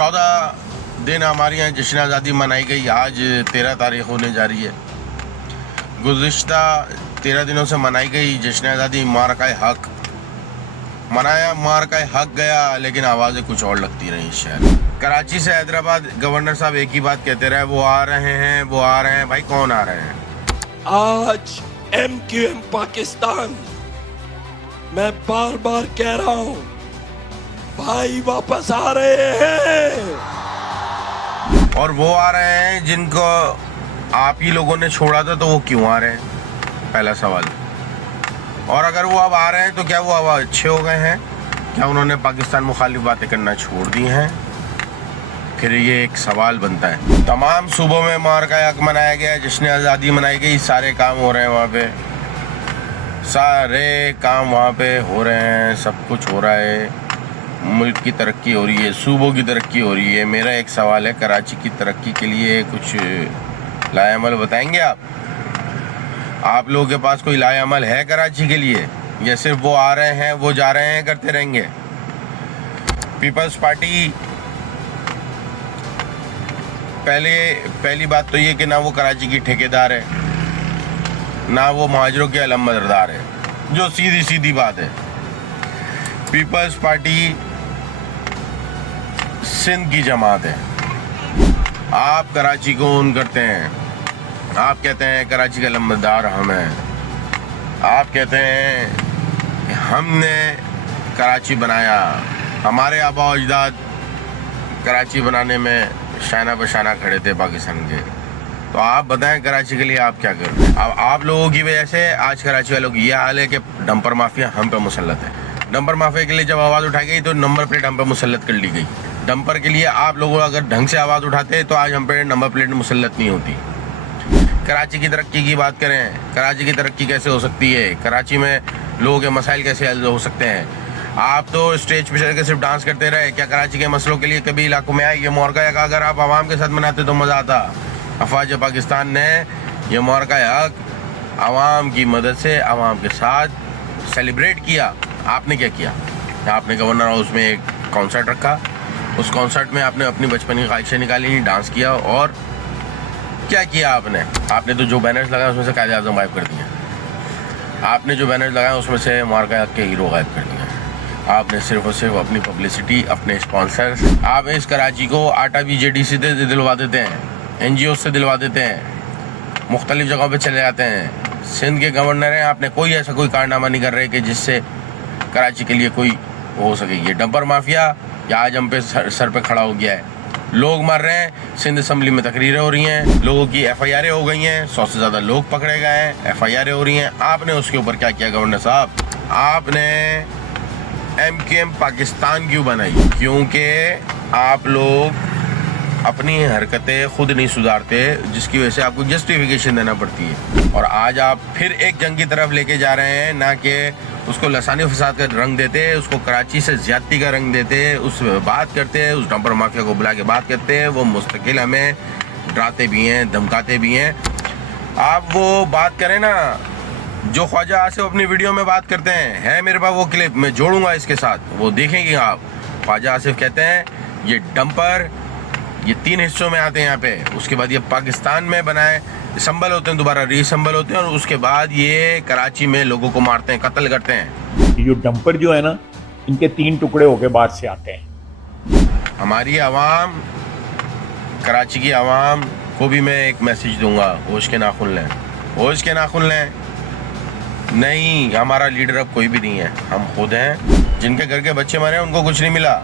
14 दिन हमारे यहाँ जश्न आज़ादी मनाई गई। आज 13 तारीख होने जा रही है। गुज़िश्ता 13 दिनों से मनाई गई जश्न आज़ादी। मार्का हक मनाया, मार्का हक गया, लेकिन आवाज़ें कुछ और लगती रही शहर। कराची से हैदराबाद गवर्नर साहब एक ही बात कहते रहे, वो आ रहे हैं, वो आ रहे हैं। भाई कौन आ रहे हैं? आज MQM पाकिस्तान, मैं बार बार कह रहा हूं, भाई वापस आ रहे हैं। और वो आ रहे हैं जिनको आप ही लोगों ने छोड़ा था, तो वो क्यों आ रहे हैं? पहला सवाल। और अगर वो अब आ रहे हैं तो क्या वो अब अच्छे हो गए हैं? क्या उन्होंने पाकिस्तान मुखालिफ बातें करना छोड़ दी हैं? फिर ये एक सवाल बनता है। तमाम सूबों में मार्का हक मनाया गया, जश्न आज़ादी मनाई गई, सारे काम हो रहे हैं वहाँ पे, सारे काम वहाँ पे हो रहे हैं, सब कुछ हो रहा है। मुल्क की तरक्की हो रही है, सूबों की तरक्की हो रही है। मेरा एक सवाल है, कराची की तरक्की के लिए कुछ लाएअमल बताएंगे आप? आप लोगों के पास कोई लाएअमल है कराची के लिए, या सिर्फ वो आ रहे हैं, वो जा रहे हैं, करते रहेंगे? पीपल्स पार्टी, पहली बात तो ये कि ना वो कराची की ठेकेदार है, ना वो महाजरों के अलमबरदार है, जो सीधी सीधी बात है। पीपल्स पार्टी सिंध की जमात है। आप कराची को ओन करते हैं, आप कहते हैं कराची का अलमबरदार हम हैं, आप कहते हैं कि हमने कराची बनाया, हमारे आबा अजदाद कराची बनाने में शाना बशाना खड़े थे पाकिस्तान के। तो आप बताएं कराची के लिए आप क्या कर रहे हैं? अब आप लोगों की वजह से आज कराची वालों की यह हाल है कि डंपर माफिया हम पे मुसल्लत है। डंपर माफिया के लिए जब आवाज़ उठाई गई तो नंबर प्लेट हम पे मुसल्लत कर ली गई। डंपर के लिए आप लोग अगर ढंग से आवाज़ उठाते तो आज हम पे नंबर प्लेट मुसल्लत नहीं होती। कराची की तरक्की की बात करें, कराची की तरक्की कैसे हो सकती है? कराची में लोगों के मसाइल कैसे हल हो सकते हैं? आप तो स्टेज पे चल के सिर्फ डांस करते रहे। क्या कराची के मसलों के लिए कभी इलाकों में आए? ये मार्का हक अगर आप आवाम के साथ मनाते तो मज़ा आता। अफवाज पाकिस्तान ने ये मार्का हक आवाम की मदद से आवाम के साथ सेलिब्रेट किया। आपने क्या किया? आपने गवर्नर हाउस में एक कॉन्सर्ट रखा, उस कॉन्सर्ट में आपने अपनी बचपन की ख्वाहिशें निकाली, डांस किया, और क्या किया आपने? आपने तो जो बैनर्स लगाए उसमें से कायदे आज़म गायब कर दिए। आपने जो बैनर्स लगाए उसमें से मार्का हक के हीरो गायब कर दिए। आपने सिर्फ और सिर्फ अपनी पब्लिसिटी, अपने स्पॉन्सर्स, आप इस कराची को आटा भी JDC से दिलवा देते हैं, NGO से दिलवा देते हैं, मुख्तलिफ जगहों पे चले जाते हैं। सिंध के गवर्नर हैं, आपने कोई ऐसा कोई कारनामा नहीं कर रहे कि जिससे कराची के लिए कोई हो सके। ये डंपर माफिया या आज हम पे सर पे खड़ा हो गया है। लोग मर रहे हैं, सिंध असम्बली में तकरीरें हो रही हैं, लोगों की FIR हो गई हैं, 100 से ज़्यादा लोग पकड़े गए हैं, FIR हो रही हैं। आपने उसके ऊपर क्या किया गवर्नर साहब? आपने MQM पाकिस्तान क्यों बनाई? क्योंकि आप लोग अपनी हरकतें खुद नहीं सुधारते, जिसकी वजह से आपको जस्टिफिकेशन देना पड़ती है। और आज आप फिर एक जंग की तरफ लेके जा रहे हैं, ना कि उसको लसानी फसाद का रंग देते, उसको कराची से ज्यादती का रंग देते, उस बात करते हैं, उस डंपर माफिया को बुला के बात करते हैं। वो मुस्तकिल हमें डराते भी हैं, धमकाते भी हैं। आप वो बात करें ना जो ख्वाजा आसिफ अपनी वीडियो में बात करते हैं, है मेरे पास वो क्लिप, मैं जोड़ूंगा इसके साथ, वो देखेंगे आप। ख्वाजा आसिफ कहते हैं ये डंपर, ये 3 हिस्सों में आते हैं यहाँ पे, उसके बाद ये पाकिस्तान में बनाए संभल होते हैं, दोबारा रीसंभल होते हैं, और उसके बाद ये कराची में लोगों को मारते हैं, कत्ल करते हैं। ये जो डंपर जो है ना, इनके 3 टुकड़े होके बाहर से आते हैं। हमारी आवाम, कराची की आवाम को भी मैं एक मैसेज दूंगा, होश के नाखून लें, होश के नाखून लें। नहीं, हमारा लीडर अब कोई भी नहीं है, हम खुद हैं। जिनके घर के बच्चे मरे उनको कुछ नहीं मिला,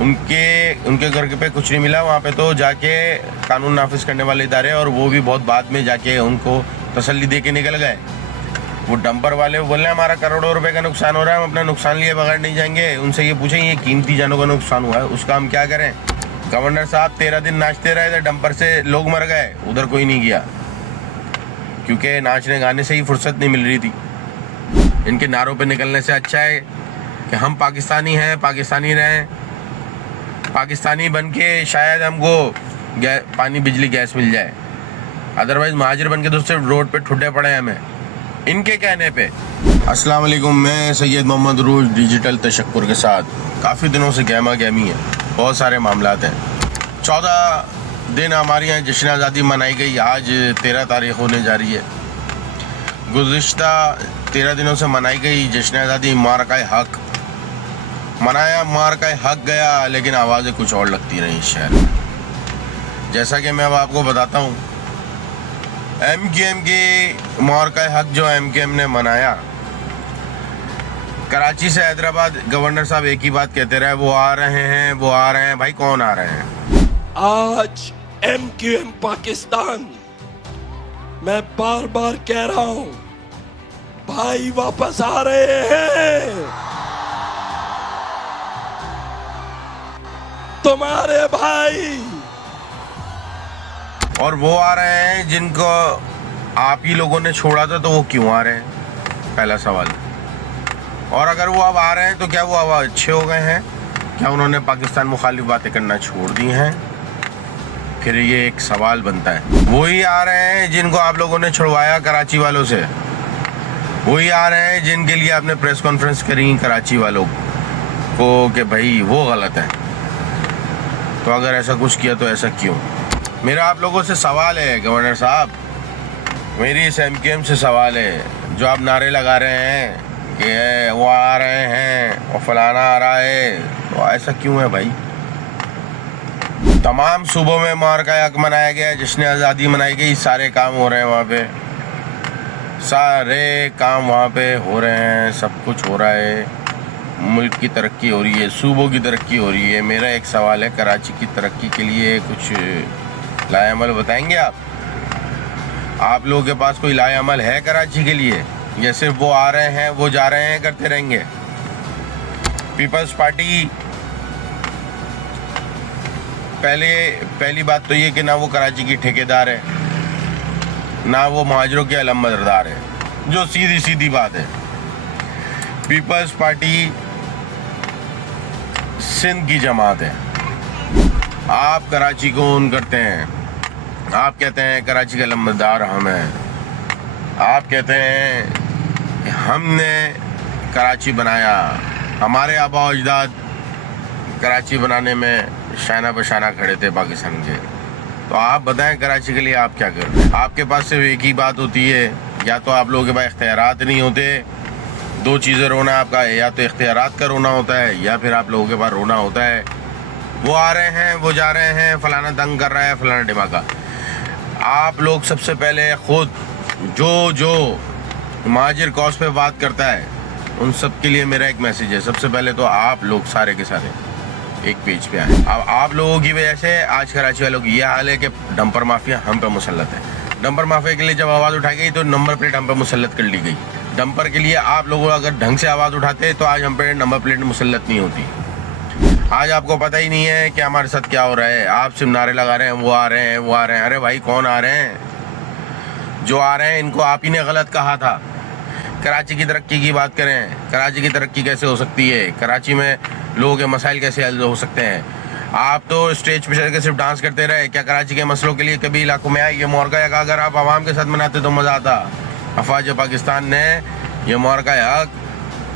उनके घर पे कुछ नहीं मिला। वहाँ पे तो जाके कानून नाफिज करने वाले इदारे, और वो भी बहुत बाद में जाके उनको तसल्ली दे के निकल गए। वो डंपर वाले वो बोल रहे हैं हमारा करोड़ों रुपए का नुकसान हो रहा है, हम अपना नुकसान लिए बगैर नहीं जाएंगे। उनसे ये पूछें ये कीमती जानों का नुकसान हुआ है, उसका हम क्या करें? गवर्नर साहब 13 दिन नाचते रहे थे, डंपर से लोग मर गए, उधर कोई नहीं गया, क्योंकि नाचने गाने से ही फुर्सत नहीं मिल रही थी। इनके नारों पे निकलने से अच्छा है कि हम पाकिस्तानी हैं, पाकिस्तानी रहें, पाकिस्तानी बन के शायद हमको पानी बिजली गैस मिल जाए, अदरवाइज महाजिर बन के तो सिर्फ रोड पे ठुड्डे पड़े हैं हमें इनके कहने पे। अस्सलाम वालेकुम, मैं सैयद मोहम्मद रूज डिजिटल तशक्कुर के साथ। काफ़ी दिनों से गहमा गहमी है, बहुत सारे मामलात हैं। 14 दिन हमारे यहाँ जश्न आज़ादी मनाई गई, आज 13 तारीख होने जा रही है। गुज़िश्ता 13 दिनों से मनाई गई जश्न आज़ादी, मार्का हक मनाया, मार्का हक गया, लेकिन आवाज़ें कुछ और लगती रहीं इस शहर में। जैसा कि मैं अब आपको बताता हूँ, MQM के मार्का हक जो MQM ने मनाया, कराची से हैदराबाद गवर्नर साहब एक ही बात कहते रहे, वो आ रहे हैं, वो आ रहे हैं। भाई कौन आ रहे हैं? आज MQM पाकिस्तान, मैं बार बार कह रहा हूं, भाई वापस आ रहे हैं। तुम्हारे भाई, और वो आ रहे हैं जिनको आप ही लोगों ने छोड़ा था, तो वो क्यों आ रहे हैं? पहला सवाल। और अगर वो अब आ रहे हैं तो क्या वो अब अच्छे हो गए हैं? क्या उन्होंने पाकिस्तान मुखालिफ बातें करना छोड़ दी हैं? फिर ये एक सवाल बनता है। वही आ रहे हैं जिनको आप लोगों ने छुड़वाया कराची वालों से, वही आ रहे हैं जिनके लिए आपने प्रेस कॉन्फ्रेंस करी कराची वालों को कि भाई वो गलत है। तो अगर ऐसा कुछ किया तो ऐसा क्यों? मेरा आप लोगों से सवाल है गवर्नर साहब, मेरी इस MQM से सवाल है, जो आप नारे लगा रहे हैं कि वो आ रहे हैं और फलाना आ रहा है, तो ऐसा क्यों है भाई? तमाम सूबों में मार्का हक मनाया गया, जश्न आज़ादी मनाई गई, सारे काम हो रहे हैं वहाँ पे, सारे काम वहाँ पे हो रहे हैं, सब कुछ हो रहा है, मुल्क की तरक्की हो रही है, सूबों की तरक्की हो रही है। मेरा एक सवाल है, कराची की तरक्की के लिए कुछ लाएअमल बताएंगे आप? आप लोगों के पास कोई लाएअमल है कराची के लिए, या सिर्फ वो आ रहे हैं, वो जा रहे हैं करते रहेंगे? पीपल्स पार्टी, पहली बात तो ये कि ना वो कराची की ठेकेदार है, ना वो महाजरों के अलमबरदार है, जो सीधी बात है। पीपल्स पार्टी सिंध की जमात है। आप कराची को ओन करते हैं, आप कहते हैं कराची का अलमबरदार हम हैं, आप कहते हैं कि हमने कराची बनाया, हमारे आबा अजदाद कराची बनाने में शाना बशाना खड़े थे पाकिस्तान के। तो आप बताएं कराची के लिए आप क्या कर रहे हैं? आपके पास सिर्फ एक ही बात होती है, या तो आप लोगों के पास इख्तियारात नहीं होते, दो चीज़ें रोना आपका, या तो इख्तियारात का रोना होता है, या फिर आप लोगों के पास रोना होता है वो आ रहे हैं, वो जा रहे हैं, फलाना तंग कर रहा है, फलाना डिमाका। आप लोग सबसे पहले खुद जो महाजिर कॉज पे बात करता है, उन सब के लिए मेरा एक मैसेज है, सबसे पहले तो आप लोग सारे के सारे एक पेज पे आए। अब आप लोगों की वजह से आज कराची वालों की यह हाल है कि डंपर माफिया हम पे मुसल्लत है। डंपर माफिया के लिए जब आवाज़ उठाई गई तो नंबर प्लेट हम पे मुसल्लत कर ली गई। डंपर के लिए आप लोग अगर ढंग से आवाज़ उठाते तो आज हम पे नंबर प्लेट मुसल्लत नहीं होती। आज आपको पता ही नहीं है कि हमारे साथ क्या हो रहा है, आप सिर्फ नारे लगा रहे हैं, वो आ रहे हैं, वो आ रहे हैं। अरे भाई कौन आ रहे हैं? जो आ रहे हैं इनको आप ही ने गलत कहा था। कराची की तरक्की की बात करें, कराची की तरक्की कैसे हो सकती है, कराची में लोगों के मसाइल कैसे हल हो सकते हैं? आप तो स्टेज पे चढ़ के सिर्फ डांस करते रहे, क्या कराची के मसलों के लिए कभी इलाकों में आए? ये मार्का हक अगर आप आवाम के साथ मनाते तो मज़ा आता। अफवाज पाकिस्तान ने ये मार्का हक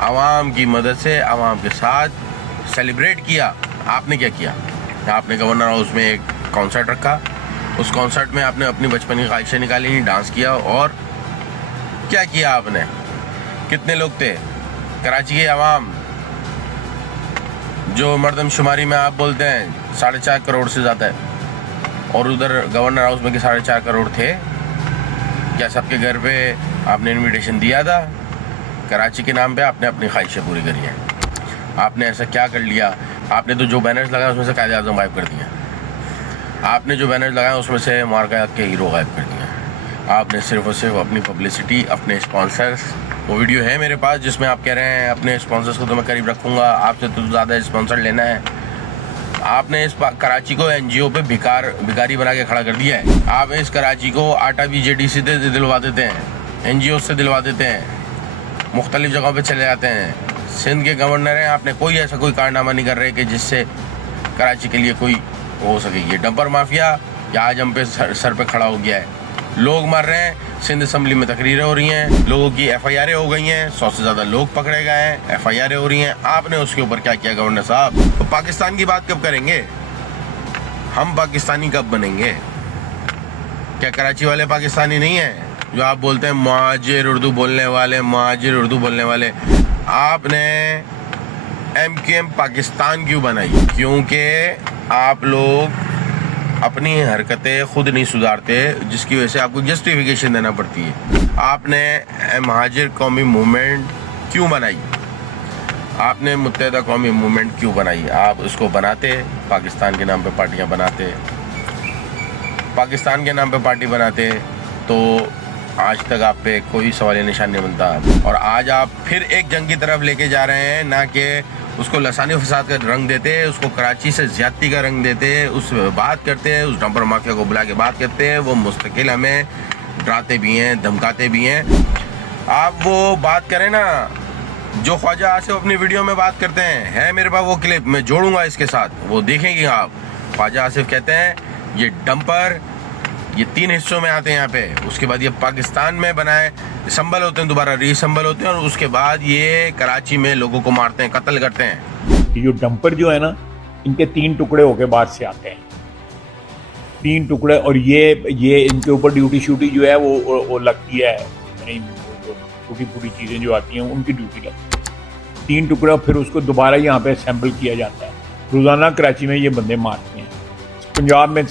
आवाम की मदद से आवाम के साथ सेलिब्रेट किया। आपने क्या किया? आपने गवर्नर हाउस में एक कॉन्सर्ट रखा, उस कॉन्सर्ट में आपने अपनी बचपन की ख्वाहिशें निकाली, डांस किया, और क्या किया आपने? कितने लोग थे? कराची के अवाम जो मर्दमशुमारी में आप बोलते हैं 4.5 करोड़ से ज़्यादा है, और उधर गवर्नर हाउस में के 4.5 करोड़ थे। क्या सबके घर पे आपने इनविटेशन दिया था? कराची के नाम पे आपने अपनी ख्वाहिशें पूरी करी हैं। आपने ऐसा क्या कर लिया? आपने तो जो बैनर्स लगाए उसमें से कायदे आज़म गायब कर दिया। आपने जो बैनर्स लगाए उसमें से मार्का हक के हीरो गायब कर दिया। आपने सिर्फ और सिर्फ अपनी पब्लिसिटी, अपने स्पॉन्सर्स, वो वीडियो है मेरे पास जिसमें आप कह रहे हैं अपने स्पॉन्सर्स को तो मैं करीब रखूँगा, आपसे तो ज़्यादा स्पॉन्सर लेना है। आपने इस कराची को NGO पे भिखारी बना के खड़ा कर दिया है। आप इस कराची को आटा भी JDC से दिलवा देते हैं, NGO से दिलवा देते हैं, मुख्तलिफ जगहों पे चले जाते हैं। सिंध के गवर्नर हैं, आपने कोई ऐसा कोई कारनामा नहीं कर रहे कि जिससे कराची के लिए कोई हो सके। ये डंपर माफिया या आज हम पे सर पे खड़ा हो गया है। लोग मर रहे हैं, सिंध असम्बली में तकरीरें हो रही हैं, लोगों की FIR हो गई हैं, 100 से ज़्यादा लोग पकड़े गए हैं, FIR हो रही हैं। आपने उसके ऊपर क्या किया गवर्नर साहब? तो पाकिस्तान की बात कब करेंगे? हम पाकिस्तानी कब बनेंगे? क्या कराची वाले पाकिस्तानी नहीं हैं? जो आप बोलते हैं मुहाजिर उर्दू बोलने वाले, मुहाजिर उर्दू बोलने वाले। आपने MQM पाकिस्तान क्यों बनाई? क्योंकि आप लोग अपनी हरकतें खुद नहीं सुधारते, जिसकी वजह से आपको जस्टिफिकेशन देना पड़ती है। आपने महाजिर कौमी मूवमेंट क्यों बनाई? आपने मुत्तहिदा कौमी मूवमेंट क्यों बनाई? आप उसको बनाते, पाकिस्तान के नाम पे पार्टियां बनाते, पाकिस्तान के नाम पे पार्टी बनाते, तो आज तक आप पे कोई सवाल निशान नहीं बनता। और आज आप फिर एक जंग की तरफ लेके जा रहे हैं, ना कि उसको लसानी फसाद का रंग देते, उसको कराची से ज्यादती का रंग देते, उस बात करते हैं, उस डंपर माफिया को बुला के बात करते हैं। वो मुस्तकिल हमें डराते भी हैं, धमकाते भी हैं। आप वो बात करें ना जो ख्वाजा आसिफ अपनी वीडियो में बात करते हैं, है मेरे पास वो क्लिप, मैं जोड़ूंगा इसके साथ, वो देखेंगे आप। ख्वाजा आसिफ कहते हैं ये डंपर ये 3 हिस्सों में आते हैं यहाँ पे, उसके बाद ये पाकिस्तान में बनाए संभल होते हैं, दोबारा रीसंभल होते हैं, और उसके बाद ये कराची में लोगों को मारते हैं, कत्ल करते हैं। ये जो डंपर जो है ना, इनके 3 टुकड़े होके बाहर से आते हैं, 3 टुकड़े। और ये इनके ऊपर ड्यूटी शूटी जो है वो लगती है, यानी टूटी फूटी चीज़ें जो आती हैं उनकी ड्यूटी लगती है। 3 टुकड़े, और फिर उसको दोबारा यहाँ पे असेंबल किया जाता है। रोज़ाना कराची में ये बंदे मारते हैं। पंजाब में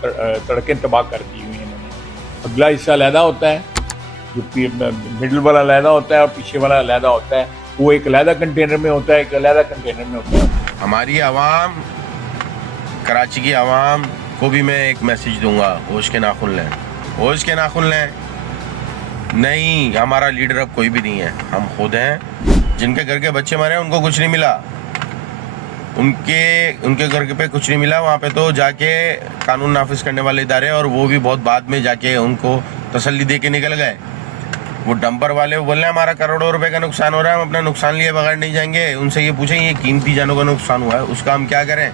सड़कें तबाह कर दी हुई हैं इन्होंने। अगला हिस्सा अलहदा होता है, जो मिडल वाला अलहदा होता है और पीछे वाला अलहदा होता है। वो एक अलहदा कंटेनर में होता है, एक अलहदा कंटेनर में होता है। हमारी आवाम, कराची की आवाम को भी मैं एक मैसेज दूंगा, होश के नाखून लें, होश के नाखून लें। नहीं, हमारा लीडर अब कोई भी नहीं है, हम खुद हैं। जिनके घर के बच्चे मरे उनको कुछ नहीं मिला, उनके घर पे कुछ नहीं मिला। वहाँ पे तो जाके कानून नाफिज करने वाले इदारे, और वो भी बहुत बाद में जाके उनको तसल्ली दे के निकल गए। वो डंपर वाले वो बोल रहे हैं हमारा करोड़ों रुपए का नुकसान हो रहा है, हम अपना नुकसान लिए बगैर नहीं जाएंगे। उनसे ये पूछें ये कीमती जानों का नुकसान हुआ है, उसका हम क्या करें?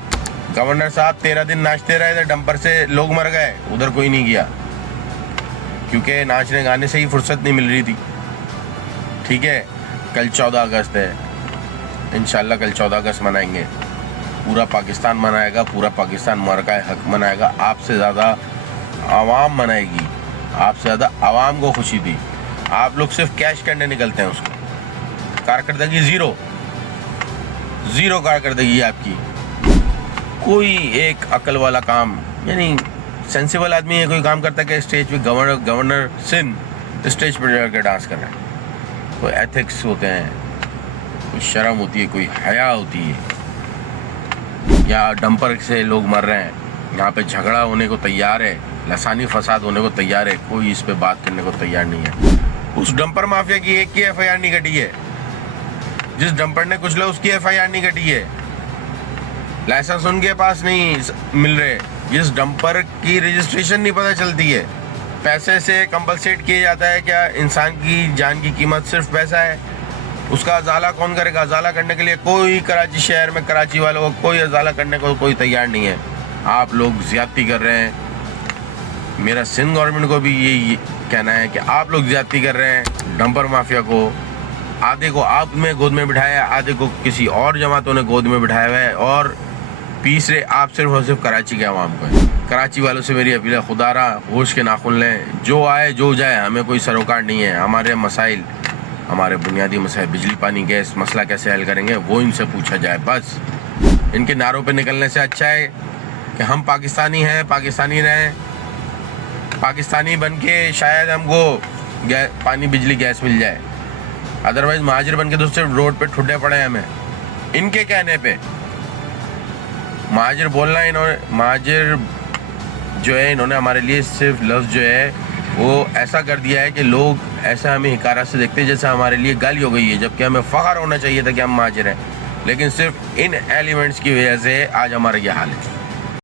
गवर्नर साहब 13 दिन नाचते रहे, इधर डंपर से लोग मर गए, उधर कोई नहीं गया, क्योंकि नाचने गाने से ही फुर्सत नहीं मिल रही थी। ठीक है, कल 14 अगस्त है, इंशाल्लाह कल 14 अगस्त मनाएंगे, पूरा पाकिस्तान मनाएगा, पूरा पाकिस्तान मरका हक मनाएगा। आपसे ज़्यादा आवाम मनाएगी, आपसे ज़्यादा आवाम को खुशी थी। आप लोग सिर्फ कैश करने निकलते हैं, उसको कारकर्दगी ज़ीरो कारकर्दगी आपकी। कोई एक अकल वाला काम, यानी सेंसिबल आदमी है, कोई काम करता है कि स्टेज पे गवर्नर सिंध स्टेज पर जाकर डांस कर रहा है। कोई एथिक्स होते हैं, कोई शर्म होती है, कोई हया होती है। या डंपर से लोग मर रहे हैं, यहाँ पे झगड़ा होने को तैयार है, लसानी फसाद होने को तैयार है, कोई इस पे बात करने को तैयार नहीं है। उस डंपर माफिया की एक की FIR नहीं कटी है, जिस डंपर ने कुचला उसकी FIR नहीं कटी है, लाइसेंस उनके पास नहीं मिल रहे, जिस डंपर की रजिस्ट्रेशन नहीं पता चलती है। पैसे से कंपलसेट किया जाता है क्या? इंसान की जान की कीमत सिर्फ पैसा है, उसका अजाला कौन करेगा? अजाला करने के लिए कोई कराची शहर में, कराची वालों को कोई अजाला करने को कोई तैयार नहीं है। आप लोग ज्यादती कर रहे हैं। मेरा सिंध गवर्नमेंट को भी यही कहना है कि आप लोग ज्यादती कर रहे हैं। डंपर माफिया को आधे को आप में गोद में बिठाया, आधे को किसी और जमातों ने गोद में बिठाया हुआ है, और तीसरे आप सिर्फ और सिर्फ कराची के आवाम को है। कराची वालों से मेरी अपील है, खुदारा होश के नाखून लें। जो आए जो जाए, हमें कोई सरोकार नहीं है। हमारे मसाइल, हमारे बुनियादी मसाइल, बिजली पानी गैस मसला कैसे हल करेंगे, वो इनसे पूछा जाए बस। इनके नारों पे निकलने से अच्छा है कि हम पाकिस्तानी हैं, पाकिस्तानी रहें, पाकिस्तानी बन के शायद हमको पानी बिजली गैस मिल जाए। अदरवाइज महाजिर बन के तो सिर्फ रोड पे ठुड्डे पड़े हैं हमें, इनके कहने पे। महाजिर बोलना, इन्होंने महाजिर जो है, इन्होंने हमारे लिए सिर्फ लफ्ज़ जो है वो ऐसा कर दिया है कि लोग ऐसा हमें हिकारा से देखते हैं जैसे हमारे लिए गाली हो गई है, जबकि हमें फ़ख्र होना चाहिए था कि हम महाजिर हैं। लेकिन सिर्फ इन एलिमेंट्स की वजह से आज हमारा ये हाल है।